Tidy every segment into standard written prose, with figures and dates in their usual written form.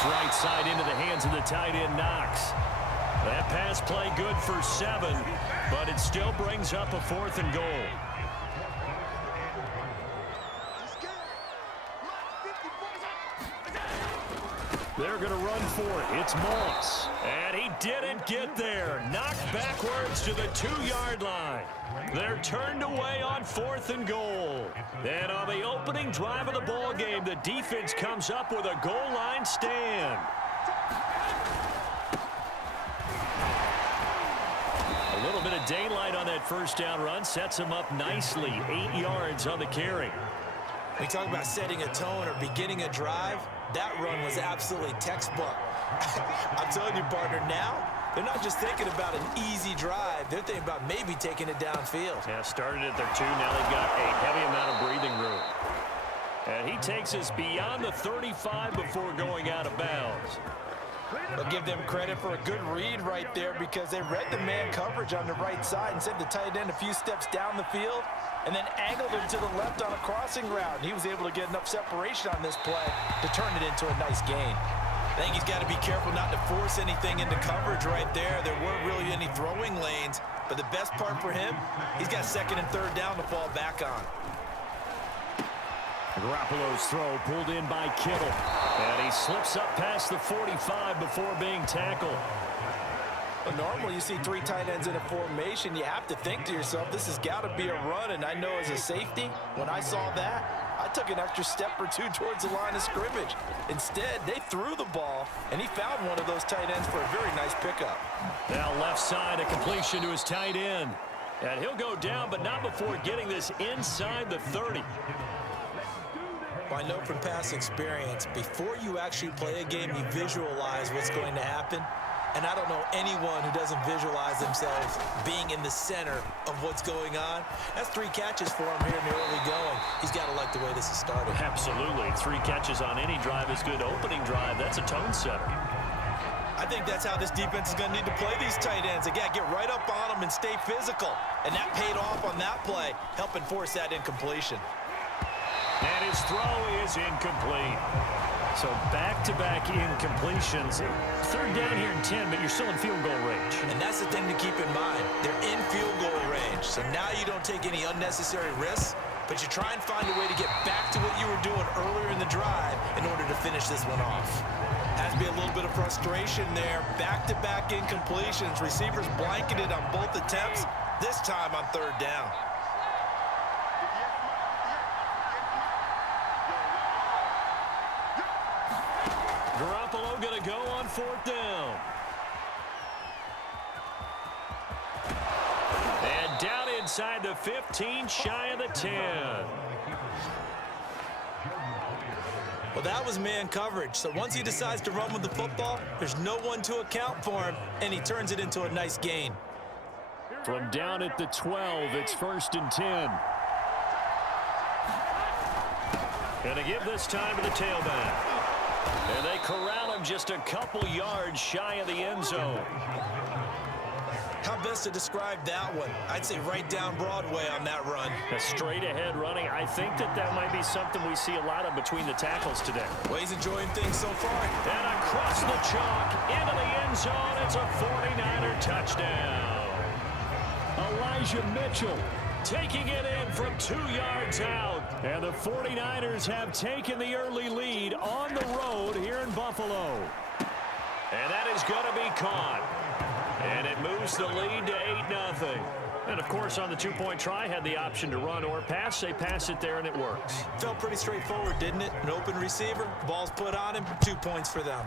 Looks right side into the hands of the tight end, Knox. That pass play good for 7, but it still brings up a 4th and goal. They're going to run for it. It's Moss. And he didn't get there. Knocked backwards to the 2-yard line. They're turned away on 4th and goal. And on the opening drive of the ball game, the defense comes up with a goal line stand. A little bit of daylight on that first down run sets him up nicely. 8 yards on the carry. We talk about setting a tone or beginning a drive. That run was absolutely textbook. I'm telling you, partner, now they're not just thinking about an easy drive. They're thinking about maybe taking it downfield. Yeah, started at their 2. Now they've got a heavy amount of breathing room. And he takes us beyond the 35 before going out of bounds. I'll give them credit for a good read right there because they read the man coverage on the right side and sent the tight end a few steps down the field and then angled him to the left on a crossing route. And he was able to get enough separation on this play to turn it into a nice gain. I think he's got to be careful not to force anything into coverage right there. There weren't really any throwing lanes, but the best part for him, he's got 2nd and 3rd down to fall back on. Garoppolo's throw pulled in by Kittle. And he slips up past the 45 before being tackled. Well, normally you see 3 tight ends in a formation. You have to think to yourself, this has got to be a run. And I know as a safety, when I saw that, I took an extra step or 2 towards the line of scrimmage. Instead, they threw the ball, and he found one of those tight ends for a very nice pickup. Now left side, a completion to his tight end. And he'll go down, but not before getting this inside the 30. Well, I know from past experience, before you actually play a game, you visualize what's going to happen. And I don't know anyone who doesn't visualize themselves being in the center of what's going on. That's 3 catches for him here in the early going. He's got to like the way this is started. Absolutely. 3 catches on any drive is good. Opening drive, that's a tone setter. I think that's how this defense is going to need to play these tight ends. They got to get right up on them and stay physical. And that paid off on that play, helping force that incompletion. And his throw is incomplete. So back-to-back incompletions. 3rd down here in 10, but you're still in field goal range. And that's the thing to keep in mind. They're in field goal range. So now you don't take any unnecessary risks, but you try and find a way to get back to what you were doing earlier in the drive in order to finish this one off. Has to be a little bit of frustration there. Back-to-back incompletions. Receivers blanketed on both attempts, this time on 3rd down. Garoppolo going to go on 4th down. And down inside the 15, shy of the 10. Well, that was man coverage. So once he decides to run with the football, there's no one to account for him, and he turns it into a nice gain. From down at the 12, it's 1st and 10. Going to give this time to the tailback. And they corral him just a couple yards shy of the end zone. How best to describe that one? I'd say right down Broadway on that run. A straight-ahead running. I think that might be something we see a lot of between the tackles today. Well, he's enjoying things so far. And across the chalk, into the end zone, it's a 49er touchdown. Elijah Mitchell taking it in from 2 yards out. And the 49ers have taken the early lead on the road here in Buffalo. And that is going to be caught. And it moves the lead to 8-0. And, of course, on the 2-point try, had the option to run or pass. They pass it there, and it works. Felt pretty straightforward, didn't it? An open receiver, ball's put on him, 2 points for them.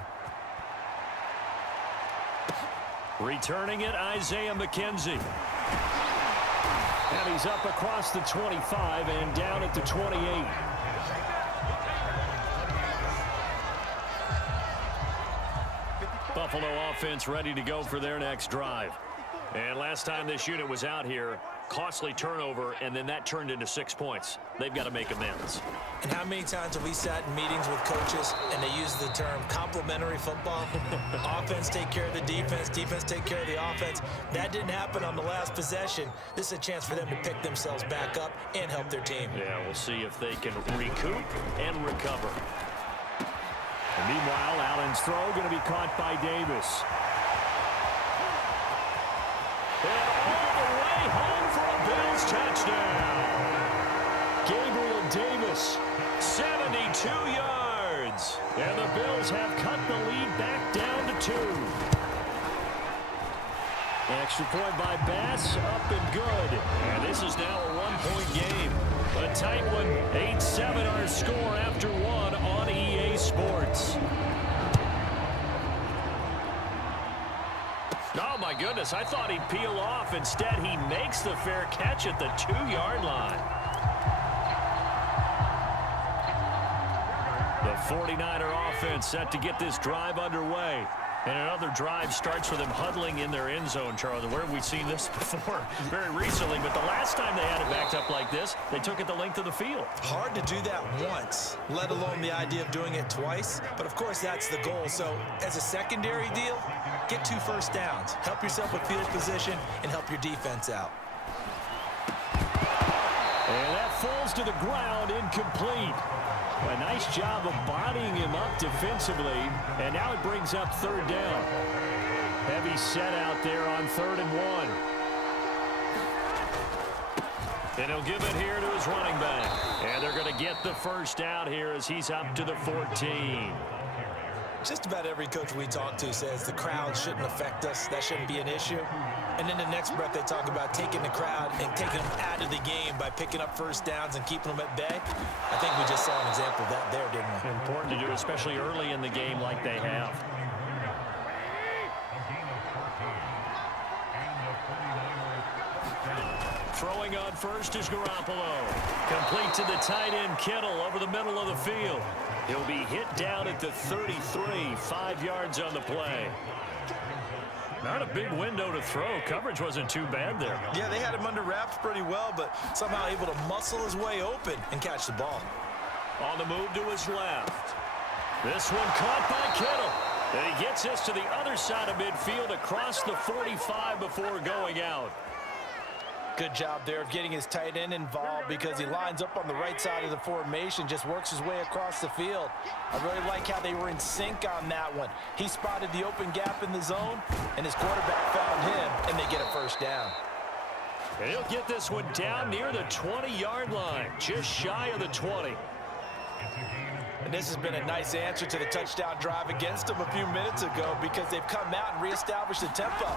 Returning it, Isaiah McKenzie. And he's up across the 25 and down at the 28. Buffalo offense ready to go for their next drive. And last time this unit was out here, costly turnover, and then that turned into 6 points. They've got to make amends. And how many times have we sat in meetings with coaches and they use the term complementary football? Offense take care of the defense, defense take care of the offense. That didn't happen on the last possession. This is a chance for them to pick themselves back up and help their team. Yeah, we'll see if they can recoup and recover. And meanwhile, Allen's throw going to be caught by Davis. And all the way home for a Bills touchdown. Gabriel Davis, 72 yards. And the Bills have cut the lead back down to 2. Extra point by Bass, up and good. And this is now a one-point game. A tight one, 8-7 our score after 1 on EA Sports. Oh, my goodness, I thought he'd peel off. Instead, he makes the fair catch at the 2-yard line. The 49er offense set to get this drive underway. And another drive starts with them huddling in their end zone, Charlie. Where have we seen this before? Very recently, but the last time they had it backed up like this, they took it the length of the field. Hard to do that once, let alone the idea of doing it twice. But, of course, that's the goal. So, as a secondary deal, get 2 first downs. Help yourself with field position and help your defense out. And that falls to the ground, incomplete. A nice job of bodying him up defensively, and now it brings up 3rd down. Heavy set out there on 3rd and 1. And he'll give it here to his running back. And they're going to get the first down here as he's up to the 14. Just about every coach we talk to says the crowd shouldn't affect us. That shouldn't be an issue. And in the next breath, they talk about taking the crowd and taking them out of the game by picking up first downs and keeping them at bay. I think we just saw an example of that there, didn't we? Important to do, especially early in the game like they have. Throwing on first is Garoppolo. Complete to the tight end, Kittle, over the middle of the field. He'll be hit down at the 33, 5 yards on the play. Not a big window to throw. Coverage wasn't too bad there. Yeah, they had him under wraps pretty well, but somehow able to muscle his way open and catch the ball. On the move to his left. This one caught by Kittle. And he gets this to the other side of midfield across the 45 before going out. Good job there of getting his tight end involved because he lines up on the right side of the formation, just works his way across the field. I really like how they were in sync on that one. He spotted the open gap in the zone, and his quarterback found him, and they get a first down. And he'll get this one down near the 20-yard line, just shy of the 20. And this has been a nice answer to the touchdown drive against them a few minutes ago because they've come out and reestablished the tempo.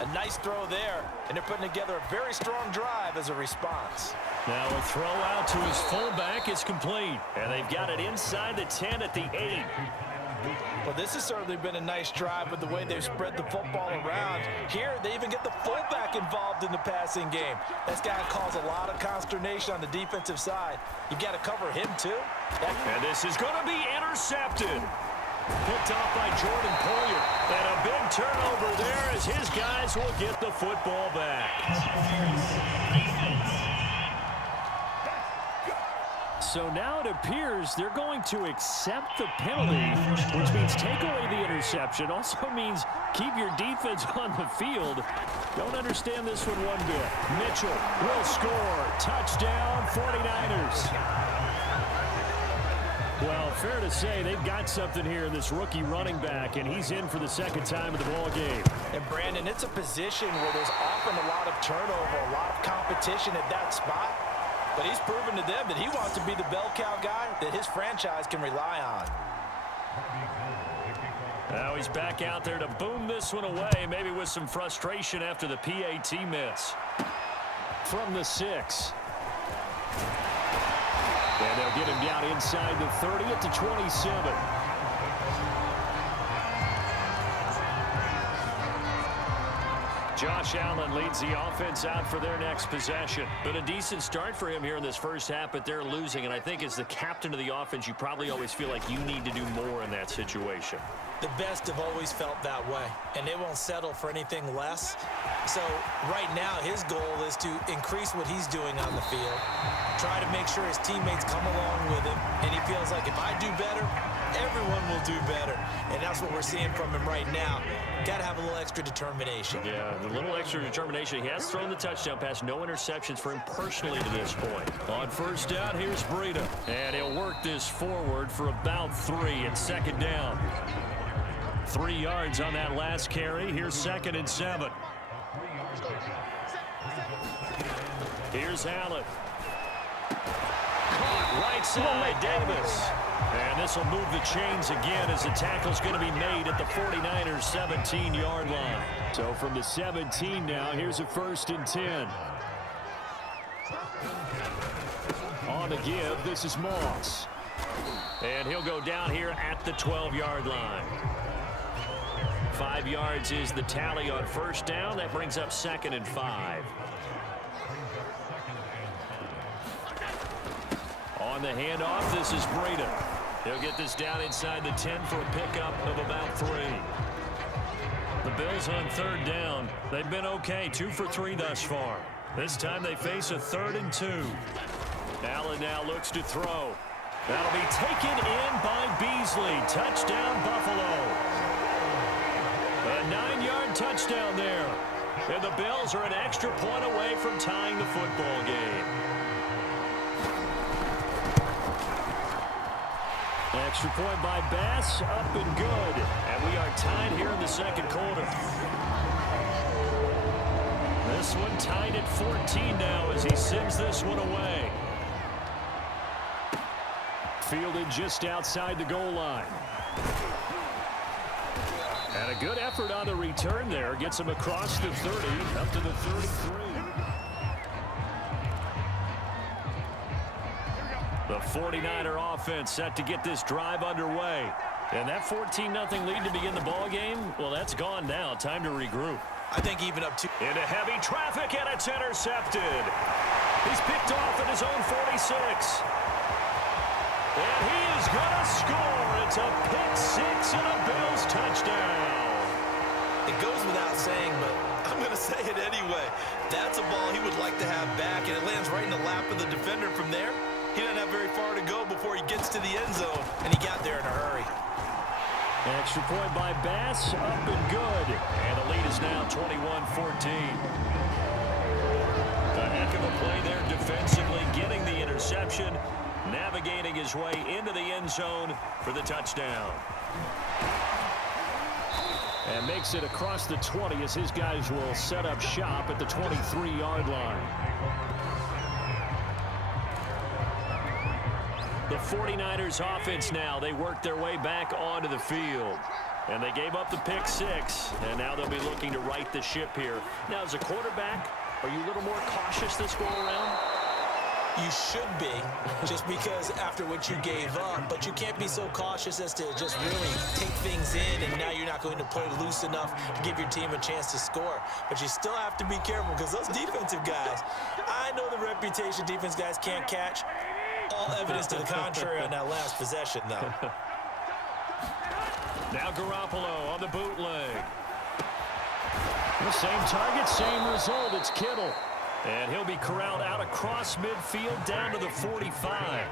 A nice throw there, and they're putting together a very strong drive as a response. Now a throw out to his fullback is complete, and they've got it inside the 10 at the 8. Well, this has certainly been a nice drive with the way they've spread the football around. Here, they even get the fullback involved in the passing game. That's got to cause a lot of consternation on the defensive side. You've got to cover him, too. And this is going to be intercepted. Picked off by Jordan Poyer. And a big turnover there as his guys will get the football back. So now it appears they're going to accept the penalty, which means take away the interception. Also means keep your defense on the field. Don't understand this one bit. Mitchell will score. Touchdown, 49ers. Well, fair to say they've got something here in this rookie running back, and he's in for the 2nd time of the ball game. And, Brandon, it's a position where there's often a lot of turnover, a lot of competition at that spot. But he's proven to them that he wants to be the bell cow guy that his franchise can rely on. Now he's back out there to boom this one away, maybe with some frustration after the PAT miss. From the 6. And they'll get him down inside the 30 at the 27. Josh Allen leads the offense out for their next possession. But a decent start for him here in this first half, but they're losing. And I think as the captain of the offense, you probably always feel like you need to do more in that situation. The best have always felt that way, and they won't settle for anything less. So right now, his goal is to increase what he's doing on the field, try to make sure his teammates come along with him, and he feels like if I do better, everyone everyone will do better. And that's what we're seeing from him right now. Got to have a little extra determination. Yeah, a little extra determination. He has thrown the touchdown pass. No interceptions for him personally to this point. On first down, here's Breida. And he'll work this forward for about 3 and second down. 3 yards on that last carry. Here's 2nd and 7. Here's Allen. Caught right side, Davis. And this will move the chains again as the tackle's going to be made at the 49ers' 17-yard line. So from the 17 now, here's a 1st and 10. On the give, this is Moss. And he'll go down here at the 12-yard line. 5 yards is the tally on first down. That brings up 2nd and 5. On the handoff, this is Breida. He'll get this down inside the 10 for a pickup of about 3. The Bills on 3rd down. They've been okay, 2 for 3 thus far. This time they face a 3rd and 2. Allen now looks to throw. That'll be taken in by Beasley. Touchdown, Buffalo. A 9-yard touchdown there. And the Bills are an extra point away from tying the football game. Extra point by Bass, up and good. And we are tied here in the 2nd quarter. This one tied at 14 now as he sends this one away. Fielded just outside the goal line. And a good effort on the return there. Gets him across the 30, up to the 33. The 49er offense set to get this drive underway. And that 14-0 lead to begin the ball game, well, that's gone now. Time to regroup. I think even up to... Into heavy traffic, and it's intercepted. He's picked off at his own 46. And he is going to score. It's a pick-6 and a Bills touchdown. It goes without saying, but I'm going to say it anyway. That's a ball he would like to have back, and it lands right in the lap of the defender from there. He doesn't have very far to go before he gets to the end zone, and he got there in a hurry. Extra point by Bass, up and good. And the lead is now 21-14. A heck of a play there defensively, getting the interception, navigating his way into the end zone for the touchdown. And makes it across the 20 as his guys will set up shop at the 23-yard line. The 49ers offense now, they work their way back onto the field. And they gave up the pick-6, and now they'll be looking to right the ship here. Now, as a quarterback, are you a little more cautious this go-around? You should be, just because after what you gave up, but you can't be so cautious as to just really take things in, and now you're not going to play loose enough to give your team a chance to score. But you still have to be careful, because those defensive guys, I know the reputation defense guys can't catch. All evidence to the contrary on that last possession, though. Now Garoppolo on the bootleg. The same target, same result. It's Kittle. And he'll be corralled out across midfield down to the 45.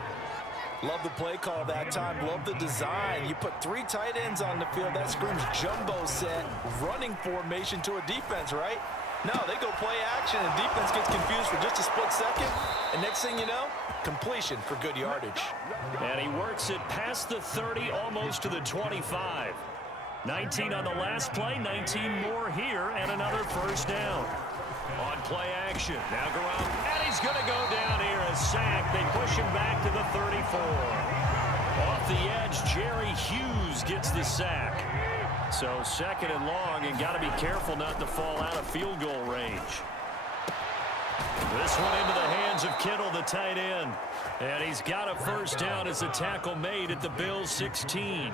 Love the play call that time. Love the design. You put 3 tight ends on the field. That screams jumbo set, running formation to a defense, right? No, they go play action, and defense gets confused for just a split second. And next thing you know, completion for good yardage. And he works it past the 30, almost to the 25. 19 on the last play, 19 more here, and another first down. On play action, now Garoppolo, and he's going to go down here, a sack. They push him back to the 34. Off the edge, Jerry Hughes gets the sack. So 2nd and long, and got to be careful not to fall out of field goal range. This one into the hands of Kittle, the tight end. And he's got a first down as the tackle made at the Bills' 16.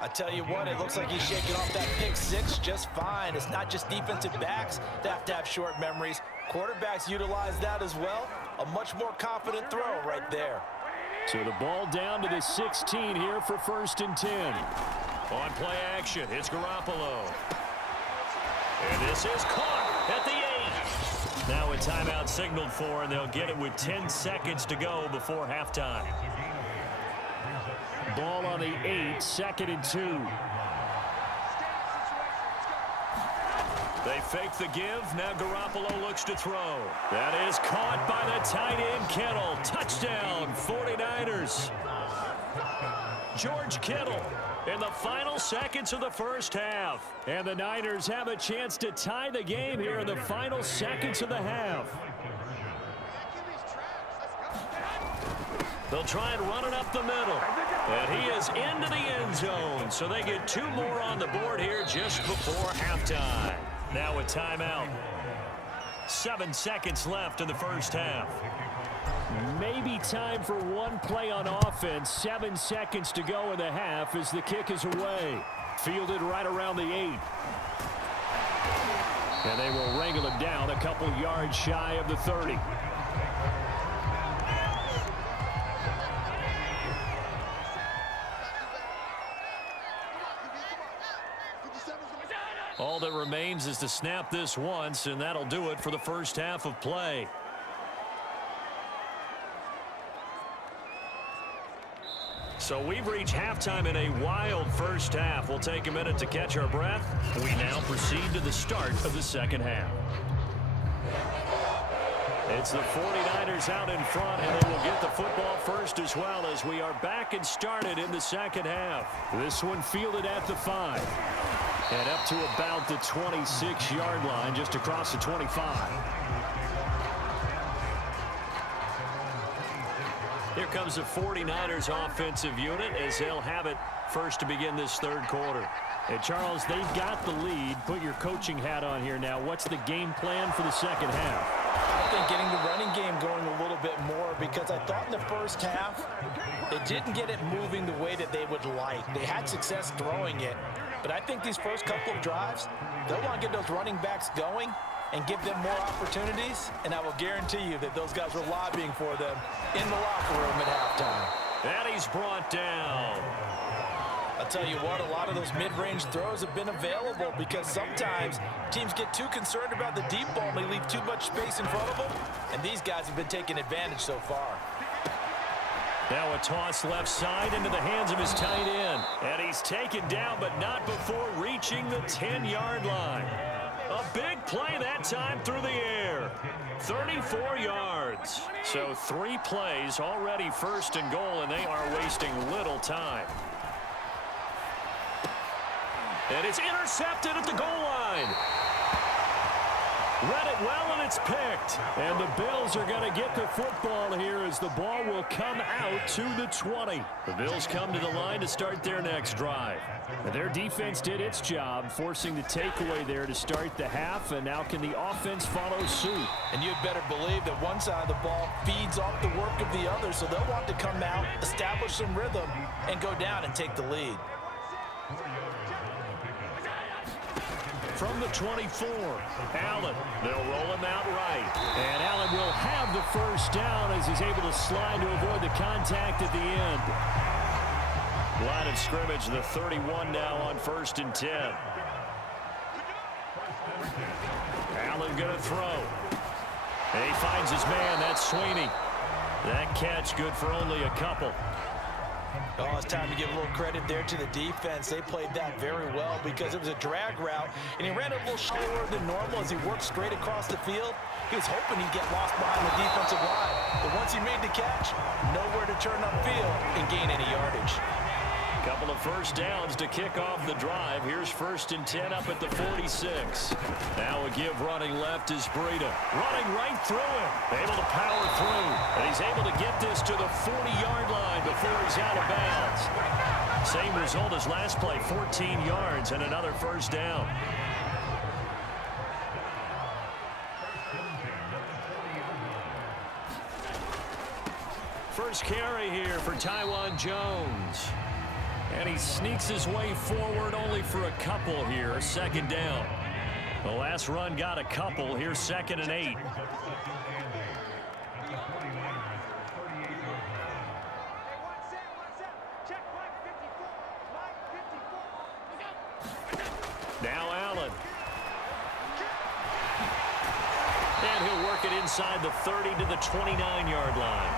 I tell you what, it looks like he's shaking off that pick-6 just fine. It's not just defensive backs that have short memories. Quarterbacks utilize that as well. A much more confident throw right there. So the ball down to the 16 here for 1st and 10. On play action, it's Garoppolo. And this is caught at the 8. Now a timeout signaled for, and they'll get it with 10 seconds to go before halftime. Ball on on the 8, 2nd and 2. They fake the give. Now Garoppolo looks to throw. That is caught by the tight end, Kittle. Touchdown, 49ers. George Kittle in the final seconds of the first half. And the Niners have a chance to tie the game here in the final seconds of the half. They'll try and run it up the middle. And he is into the end zone. So they get 2 more on the board here just before halftime. Now a timeout. 7 seconds left in the first half. Maybe time for one play on offense. 7 seconds to go in the half as the kick is away. Fielded right around the 8. And they will wrangle him down a couple yards shy of the 30. All that remains is to snap this once, and that'll do it for the first half of play. So we've reached halftime in a wild first half. We'll take a minute to catch our breath. We now proceed to the start of the second half. It's the 49ers out in front, and they will get the football first as well as we are back and started in the second half. This one fielded at the 5. And up to about the 26-yard line, just across the 25. Here comes the 49ers offensive unit as they'll have it first to begin this third quarter. Hey, Charles, they've got the lead. Put your coaching hat on here now. What's the game plan for the second half? I think getting the running game going a little bit more, because I thought in the first half they didn't get it moving the way that they would like. They had success throwing it, but I think these first couple of drives, they'll want to get those running backs going and give them more opportunities, and I will guarantee you that those guys were lobbying for them in the locker room at halftime. And he's brought down. I'll tell you what, a lot of those mid-range throws have been available because sometimes teams get too concerned about the deep ball and they leave too much space in front of them, and these guys have been taking advantage so far. Now a toss left side into the hands of his tight end. And he's taken down, but not before reaching the 10-yard line. A big play that time through the air. 34 yards. So 3 plays already first and goal, and they are wasting little time. And it's intercepted at the goal line. Read it well, and it's picked. And the Bills are going to get the football here as the ball will come out to the 20. The Bills come to the line to start their next drive. And their defense did its job, forcing the takeaway there to start the half, and now can the offense follow suit? And you'd better believe that one side of the ball feeds off the work of the other, so they'll want to come out, establish some rhythm, and go down and take the lead. From the 24, Allen. They'll roll him out right. And Allen will have the first down as he's able to slide to avoid the contact at the end. Line of scrimmage, the 31 now on 1st and 10. Allen going to throw. And he finds his man. That's Sweeney. That catch good for only a couple. Oh, it's time to give a little credit there to the defense. They played that very well because it was a drag route, and he ran a little slower than normal as he worked straight across the field. He was hoping he'd get lost behind the defensive line, but once he made the catch, nowhere to turn upfield and gain any yardage. Couple of first downs to kick off the drive. Here's 1st and 10 up at the 46. Now a give running left is Breida. Running right through him. Able to power through. And he's able to get this to the 40-yard line before he's out of bounds. Same result as last play, 14 yards and another first down. First carry here for Tywan Jones. And he sneaks his way forward only for a couple here. 2nd down. The last run got a couple. Here's 2nd and 8. Now Allen. And he'll work it inside the 30 to the 29-yard line.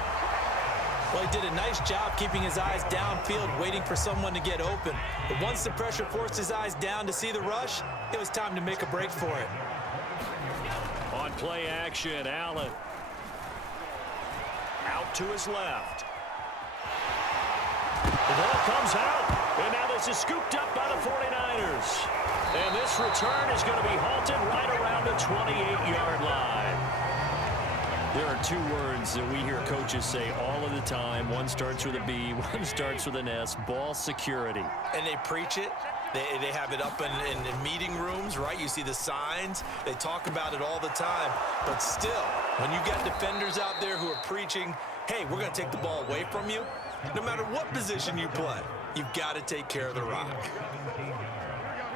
Well, he did a nice job keeping his eyes downfield, waiting for someone to get open. But once the pressure forced his eyes down to see the rush, it was time to make a break for it. On play action, Allen. Out to his left. The ball comes out, and now this is scooped up by the 49ers. And this return is going to be halted right around the 28-yard line. There are two words that we hear coaches say all of the time. One starts with a B, one starts with an S, ball security. And they preach it. They have it up in meeting rooms, right? You see the signs. They talk about it all the time. But still, when you got defenders out there who are preaching, hey, we're going to take the ball away from you, no matter what position you play, you've got to take care of the rock.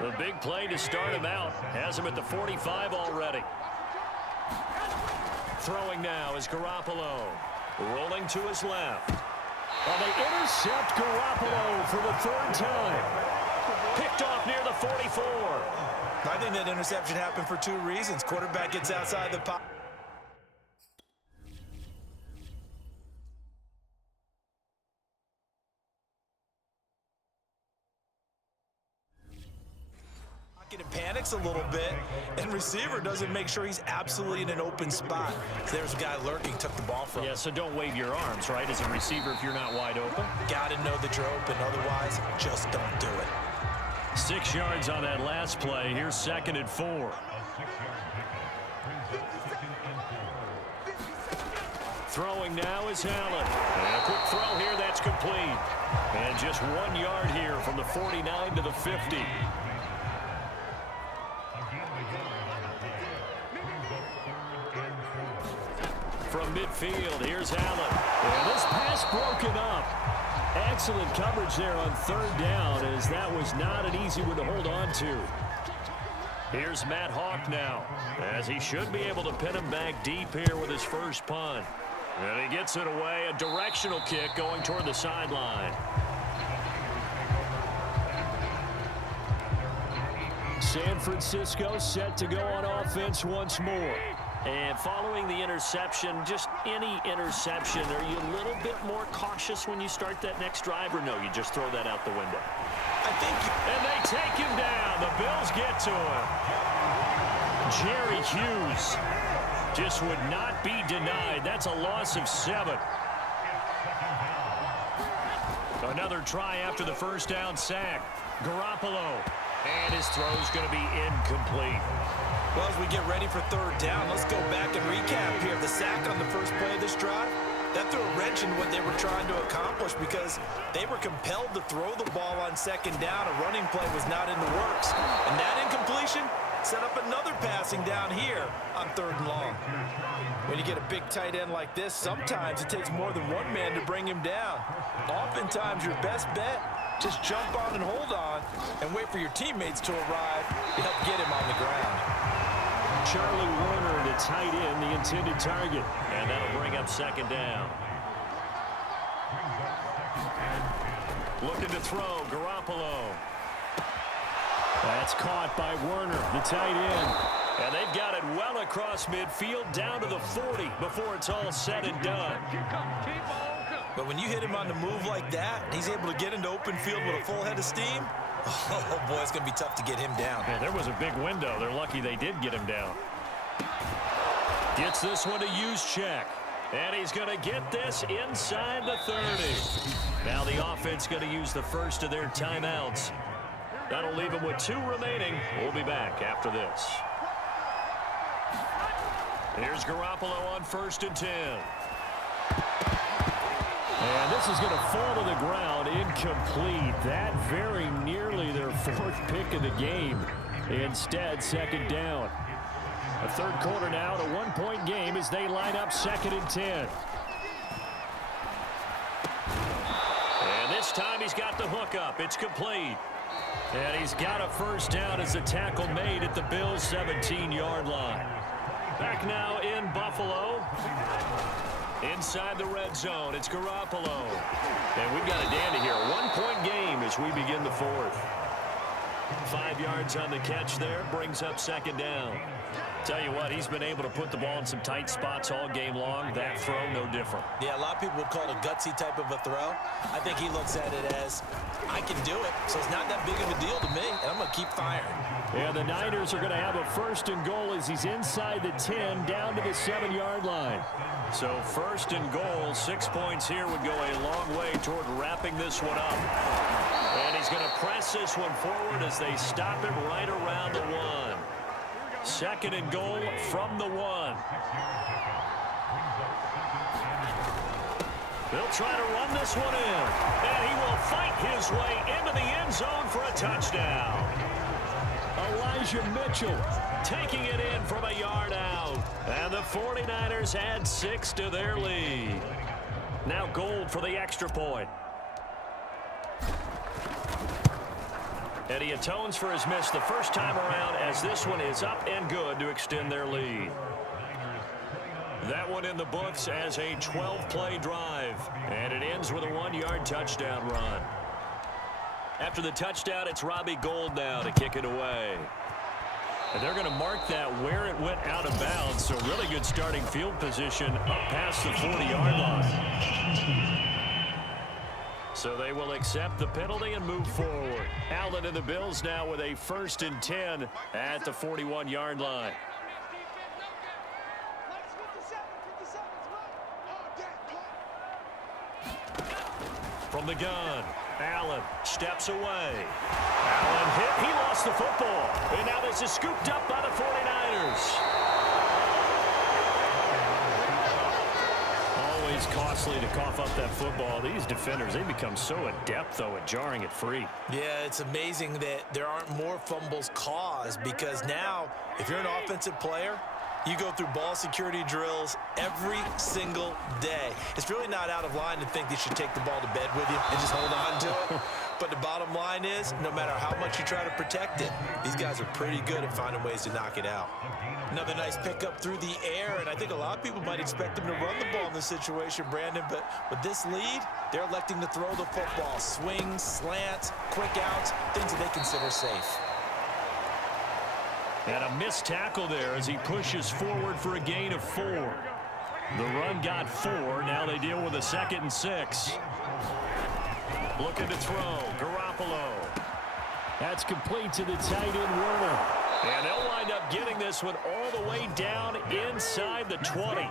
The big play to start him out has him at the 45 already. Throwing now is Garoppolo. Rolling to his left. Well, they intercept Garoppolo for the third time. Picked off near the 44. I think that interception happened for two reasons. Quarterback gets outside the pocket. And panics a little bit, and receiver doesn't make sure he's absolutely in an open spot. So there's a guy lurking, took the ball from him. Yeah, so don't wave your arms, right, as a receiver if you're not wide open. Got to know that you're open, otherwise just don't do it. 6 yards on that last play. Here's 2nd and 4. Throwing now is Allen. And a quick throw here, that's complete. And just 1 yard here from the 49 to the 50. From midfield, here's Allen. And this pass broken up. Excellent coverage there on 3rd down, as that was not an easy one to hold on to. Here's Matt Hawk now, as he should be able to pin him back deep here with his first punt. And he gets it away, a directional kick going toward the sideline. San Francisco set to go on offense once more. And following the interception, just any interception, are you a little bit more cautious when you start that next drive, or no, you just throw that out the window? I think. And they take him down. The Bills get to him. Jerry Hughes just would not be denied. That's a loss of 7. Another try after the first down sack. Garoppolo. And his throw's going to be incomplete. Well, as we get ready for 3rd down, let's go back and recap here. The sack on the first play of this drive, that threw a wrench in what they were trying to accomplish because they were compelled to throw the ball on 2nd down. A running play was not in the works. And that incompletion set up another passing down here on 3rd and long. When you get a big tight end like this, sometimes it takes more than one man to bring him down. Oftentimes, your best bet, just jump on and hold on and wait for your teammates to arrive to help get him on the ground. Charlie Warner, the tight end, the intended target. And that'll bring up 2nd down. Looking to throw, Garoppolo. That's caught by Werner, the tight end. And they've got it well across midfield, down to the 40 before it's all said and done. But when you hit him on the move like that, he's able to get into open field with a full head of steam. Oh, boy, it's going to be tough to get him down. Yeah, there was a big window. They're lucky they did get him down. Gets this one to Juszczyk. And he's going to get this inside the 30. Now the offense going to use the first of their timeouts. That'll leave them with 2 remaining. We'll be back after this. Here's Garoppolo on 1st and 10. And this is going to fall to the ground, incomplete. That very nearly their 4th pick of the game. Instead, 2nd down. A 3rd quarter now, a 1-point game as they line up 2nd and 10. And this time he's got the hook up. It's complete. And he's got a first down as the tackle made at the Bills' 17-yard line. Back now in Buffalo. Inside the red zone, it's Garoppolo. And we've got a dandy here. 1-point game as we begin the 4th. 5 yards on the catch there. Brings up second down. Tell you what, he's been able to put the ball in some tight spots all game long. That throw, no different. Yeah, a lot of people would call it a gutsy type of a throw. I think he looks at it as, I can do it, so it's not that big of a deal to me, and I'm going to keep firing. Yeah, the Niners are going to have a first and goal as he's inside the 10, down to the 7-yard line. So first and goal, 6 points here would go a long way toward wrapping this one up. And he's going to press this one forward as they stop it right around the 1. Second and goal from the 1. They'll try to run this one in. And he will fight his way into the end zone for a touchdown. Elijah Mitchell taking it in from a yard out. And the 49ers add 6 to their lead. Now Gold for the extra point. And he atones for his miss the first time around as this one is up and good to extend their lead. That one in the books as a 12-play drive. And it ends with a 1-yard touchdown run. After the touchdown, it's Robbie Gould now to kick it away. And they're going to mark that where it went out of bounds. So really good starting field position up past the 40-yard line. So they will accept the penalty and move forward. Allen and the Bills now with a 1st and 10 at the 41-yard line. From the gun, Allen steps away. Allen hit. He lost the football. And now this is scooped up by the 49ers. Always costly to cough up that football. These defenders, they become so adept, though, at jarring it free. Yeah, it's amazing that there aren't more fumbles caused because now, if you're an offensive player, you go through ball security drills every single day. It's really not out of line to think they should take the ball to bed with you and just hold on to it. But the bottom line is, no matter how much you try to protect it, these guys are pretty good at finding ways to knock it out. Another nice pickup through the air, and I think a lot of people might expect them to run the ball in this situation, Brandon, but with this lead, they're electing to throw the football. Swings, slants, quick outs, things that they consider safe. And a missed tackle there as he pushes forward for a gain of 4. The run got 4. Now they deal with a 2nd and 6. Looking to throw. Garoppolo. That's complete to the tight end, Werner. And they'll wind up getting this one all the way down inside the 20.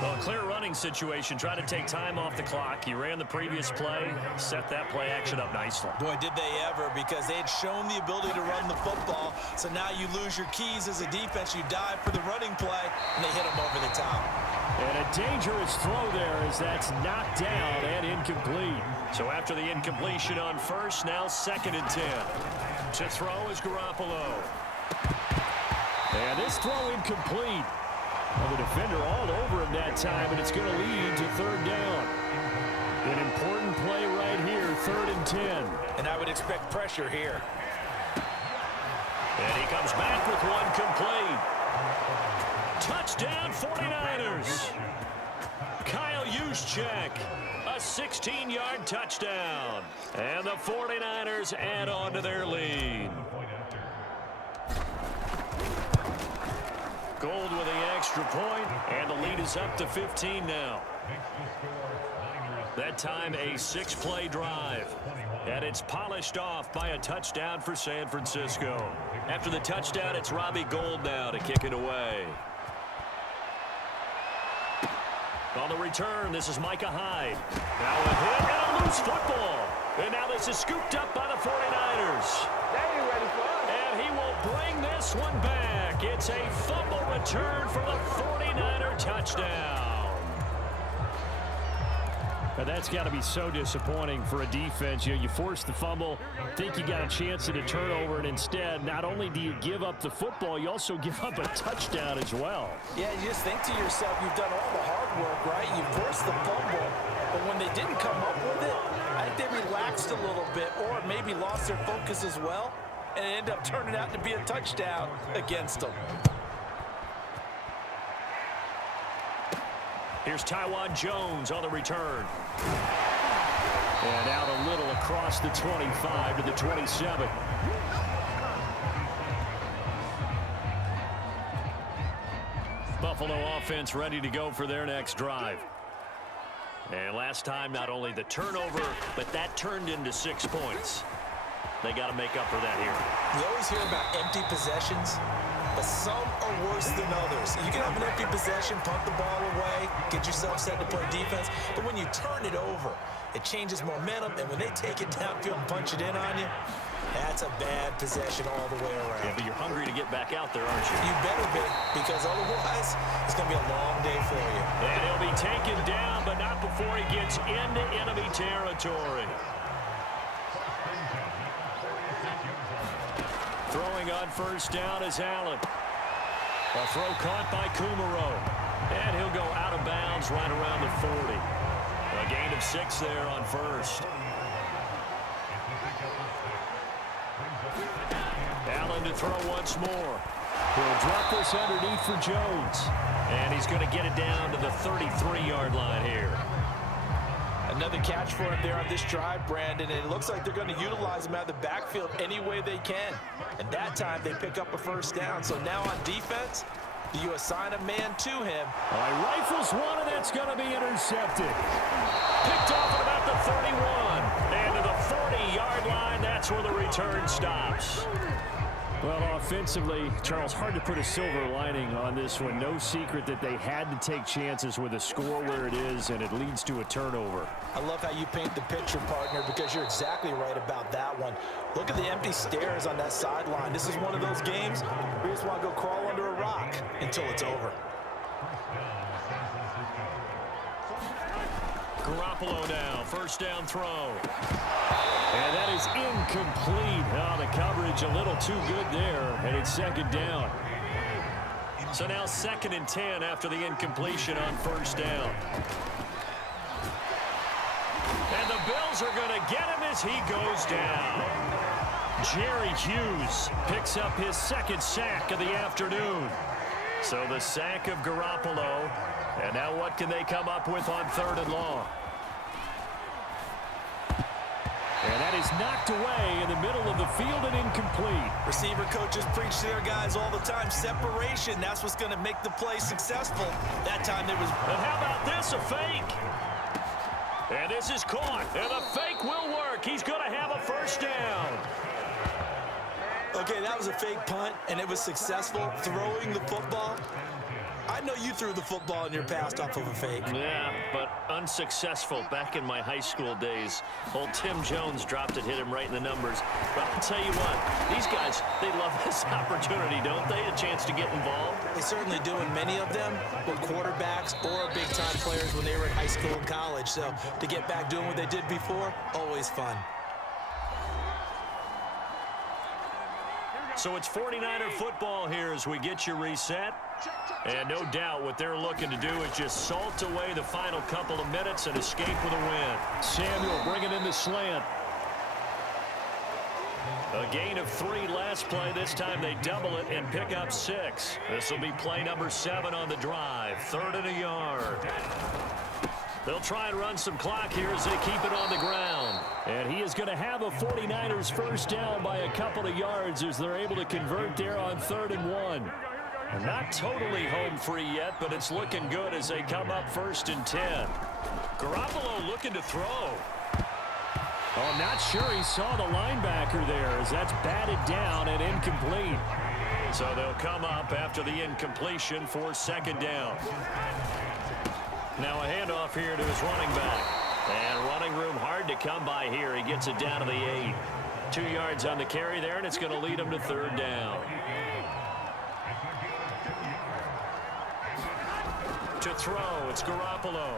Well, clear running situation. Try to take time off the clock. He ran the previous play, set that play action up nicely. Boy, did they ever, because they had shown the ability to run the football. So now you lose your keys as a defense. You dive for the running play, and they hit them over the top. And a dangerous throw there as that's knocked down and incomplete. So after the incompletion on first, now 2nd and 10. To throw is Garoppolo. And this throw incomplete. Well, the defender all over him that time, and it's going to lead to 3rd down. An important play right here, 3rd and 10. And I would expect pressure here. And he comes back with one complete. Touchdown 49ers. Kyle Juszczyk, a 16-yard touchdown. And the 49ers add on to their lead. Gold with the extra point, and the lead is up to 15 now. That time a 6-play drive, and it's polished off by a touchdown for San Francisco. After the touchdown, it's Robbie Gould now to kick it away. On the return, this is Micah Hyde. Now a hit and a loose football. And now this is scooped up by the 49ers. And he will bring this one back. It's a fumble return for the 49er touchdown. Now that's got to be so disappointing for a defense. You force the fumble, think you got a chance at a turnover, and instead, not only do you give up the football, you also give up a touchdown as well. Yeah, you just think to yourself, you've done all the hard work, right? You forced the fumble, but when they didn't come up with it, I think they relaxed a little bit or maybe lost their focus as well, and it ended up turning out to be a touchdown against them. Here's Taiwan Jones on the return. And out a little across the 25 to the 27. Buffalo offense ready to go for their next drive. And last time, not only the turnover, but that turned into 6 points. They got to make up for that here. We always hear about empty possessions, but some are worse than others. You can have an empty possession, punt the ball away, get yourself set to play defense, but when you turn it over, it changes momentum, and when they take it downfield and punch it in on you, that's a bad possession all the way around. Yeah, but you're hungry to get back out there, aren't you? You better be, because otherwise, it's going to be a long day for you. And he'll be taken down, but not before he gets into enemy territory. Throwing on first down is Allen. A throw caught by Kumaro. And he'll go out of bounds right around the 40. A gain of 6 there on first. Allen to throw once more. He'll drop this underneath for Jones. And he's going to get it down to the 33-yard line here. Another catch for him there on this drive, Brandon, and it looks like they're going to utilize him out of the backfield any way they can. And that time they pick up a first down. So now on defense, do you assign a man to him? All right, rifles one, and that's going to be intercepted. Picked off at about the 31. And to the 40-yard line, that's where the return stops. Well, offensively, Charles, hard to put a silver lining on this one. No secret that they had to take chances with a score where it is, and it leads to a turnover. I love how you paint the picture, partner, because you're exactly right about that one. Look at the empty stairs on that sideline. This is one of those games where you just want to go crawl under a rock until it's over. Garoppolo now, first down throw. And that is incomplete. Oh, the coverage a little too good there, and it's second down. So now 2nd and 10 after the incompletion on first down. And the Bills are going to get him as he goes down. Jerry Hughes picks up his 2nd sack of the afternoon. So the sack of Garoppolo. And now what can they come up with on 3rd and long? And that is knocked away in the middle of the field and incomplete. Receiver coaches preach to their guys all the time. Separation, that's what's going to make the play successful. That time there was... And how about this, a fake? And this is caught. And the fake will work. He's going to have a first down. Okay, that was a fake punt, and it was successful. Throwing the football. I know you threw the football in your past off of a fake. Yeah, but unsuccessful back in my high school days. Old Tim Jones dropped it, hit him right in the numbers. But I'll tell you what, these guys, they love this opportunity, don't they? A chance to get involved. They certainly do, and many of them were quarterbacks or big-time players when they were in high school and college. So to get back doing what they did before, always fun. So it's 49er football here as we get you reset. And no doubt what they're looking to do is just salt away the final couple of minutes and escape with a win. Samuel bringing in the slant. A gain of 3 last play. This time they double it and pick up 6. This will be play number 7 on the drive. 3rd and a yard. They'll try and run some clock here as they keep it on the ground. And he is going to have a 49ers first down by a couple of yards as they're able to convert there on 3rd and 1. And not totally home free yet, but it's looking good as they come up 1st and 10. Garoppolo looking to throw. Oh, not sure he saw the linebacker there as that's batted down and incomplete. So they'll come up after the incompletion for 2nd down. Now a handoff here to his running back. And running room hard to come by here. He gets it down to the 8. 2 yards on the carry there, and it's going to lead him to 3rd down. To throw, it's Garoppolo.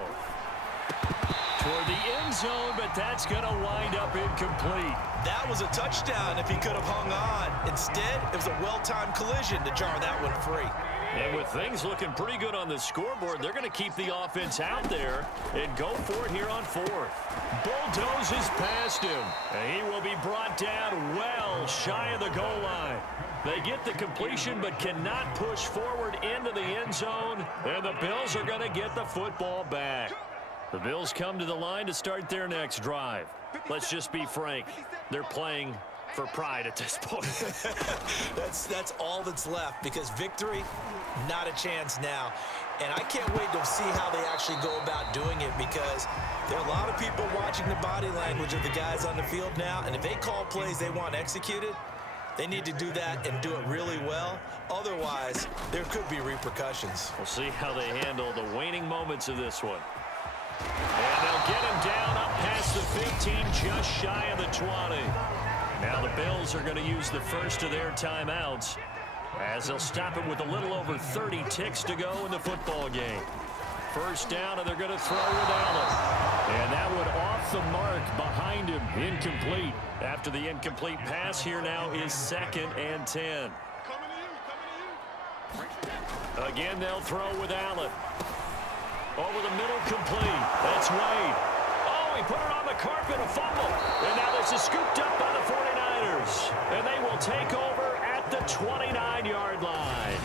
Toward the end zone, but that's going to wind up incomplete. That was a touchdown if he could have hung on. Instead, it was a well-timed collision to jar that one free. And with things looking pretty good on the scoreboard, they're going to keep the offense out there and go for it here on 4th. Bulldozes past him, and he will be brought down well shy of the goal line. They get the completion but cannot push forward into the end zone, and the Bills are going to get the football back. The Bills come to the line to start their next drive. Let's just be frank. They're playing for pride at this point. That's all that's left, because victory, not a chance now. And I can't wait to see how they actually go about doing it, because there are a lot of people watching the body language of the guys on the field now, and if they call plays they want executed, they need to do that and do it really well. Otherwise, there could be repercussions. We'll see how they handle the waning moments of this one. And they'll get him down up past the 15, just shy of the 20. Now the Bills are going to use the first of their timeouts, as they'll stop it with a little over 30 ticks to go in the football game. First down, and they're going to throw with Allen. And that one off the mark behind him, incomplete. After the incomplete pass, here now is 2nd and 10. Again, they'll throw with Allen. Over the middle, complete. That's Wade. Oh, he put it on the carpet, a fumble. And now this is scooped up by the 49ers. And they will take over at the 29-yard line.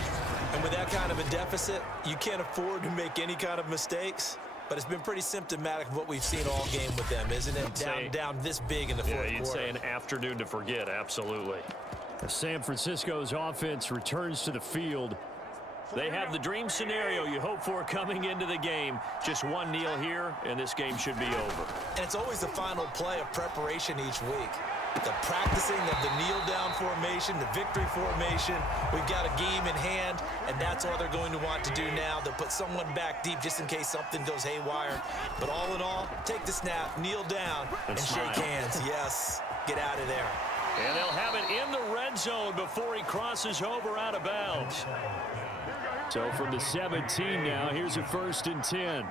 And with that kind of a deficit, you can't afford to make any kind of mistakes. But it's been pretty symptomatic of what we've seen all game with them, isn't it? Down this big in the fourth quarter. You'd say an afternoon to forget, absolutely. San Francisco's offense returns to the field. They have the dream scenario you hope for coming into the game. Just one kneel here, and this game should be over. And it's always the final play of preparation each week. The practicing of the kneel-down formation, the victory formation. We've got a game in hand, and that's all they're going to want to do now. They'll put someone back deep just in case something goes haywire. But all in all, take the snap, kneel down, and shake hands. Yes, get out of there. And they'll have it in the red zone before he crosses over out of bounds. So from the 17 now, here's a 1st and 10.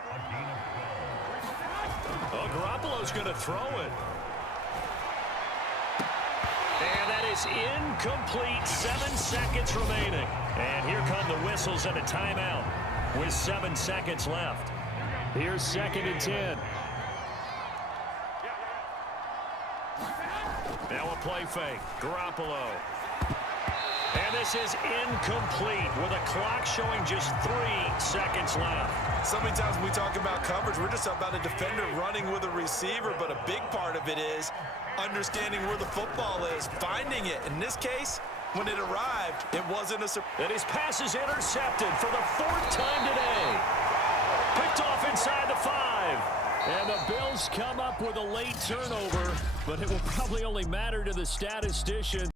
Oh, Garoppolo's going to throw it. And that is incomplete. 7 seconds remaining. And here come the whistles and a timeout with 7 seconds left. Here's 2nd and 10. Now a play fake. Garoppolo. And this is incomplete with a clock showing just 3 seconds left. So many times when we talk about coverage, we're just about a defender running with a receiver, but a big part of it is understanding where the football is, finding it. In this case, when it arrived, it wasn't a surprise. And his pass is intercepted for the 4th time today. Picked off inside the 5. And the Bills come up with a late turnover, but it will probably only matter to the statistician.